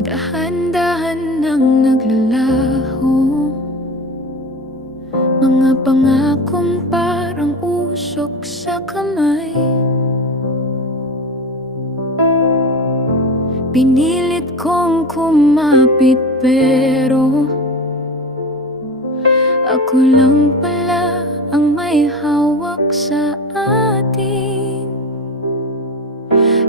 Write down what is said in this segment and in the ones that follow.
Dahan-dahan nang naglalaho, mga pangakong parang usok sa kamay. Pinilit kong kumapit pero ako lang pala ang may hawak sa atin.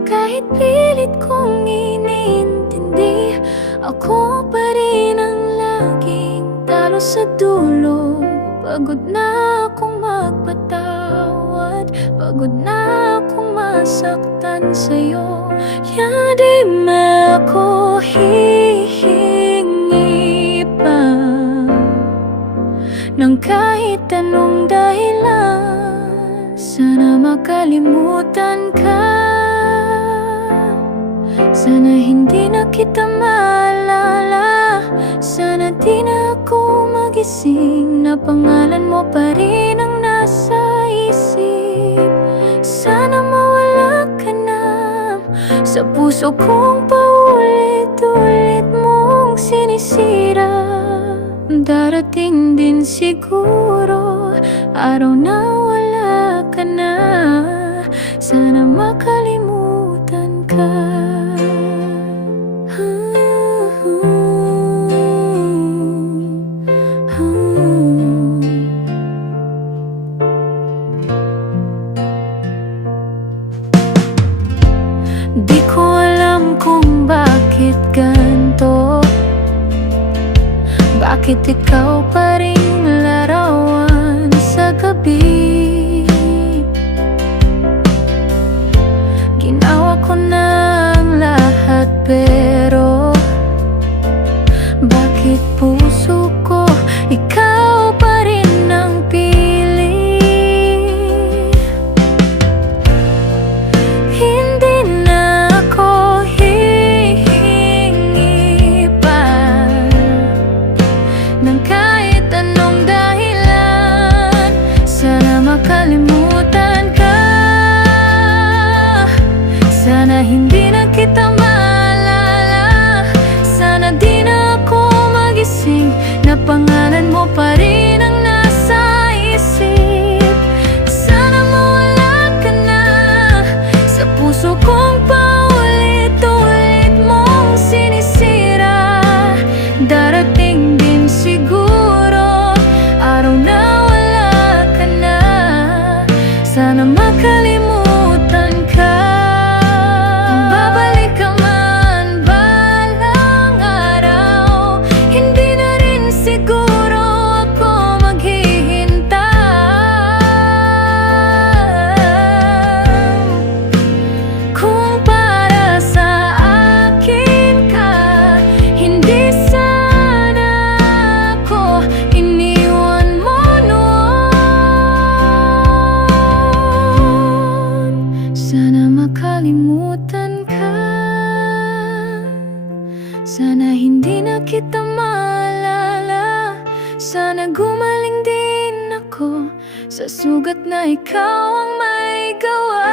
Kahit pilit kong iniintindi, ako pa rin ang laging talo sa dulo. Pagod na akong magpatawad, pagod na akong masaktan sa'yo. Kaya di mo ako hihingi pa ng kahit anong dahilan. Sana makalimutan ka, sana hindi na kita maalala. Sana di na ako magising na pangalan mo pa rin ang nasa isip. Sana mawala ka na sa puso kong paulit-ulit mong sinisira. Darating din siguro araw na wala ka na. Sana makalimutan ka. Di ko alam kung bakit ganito, bakit ikaw pa ring larawan sa gabi. Ginawa ko na ang lahat pero bakit puso ko ikaw pa rin ang pili? Hindi na ako hihingi pa ng kahit anong dahilan. Sana makalimutan ka, sana hindi na kita maalala. Sana di na ako magising na pangalan mo pa rin ang nasa isip. Sana mawala ka na sa puso kong paulit-ulit mong sinisira. Darating din siguro araw na wala ka na. Sana makalimutan ka. Babalik ka man balang araw, hindi na rin siguro ako maghihintay. Kung para sa akin ka, hindi sana ako iniwan mo noon. Sana makalimutan ka, sana hindi na kita maalala. Sana gumaling din ako sa sugat na ikaw ang may gawa.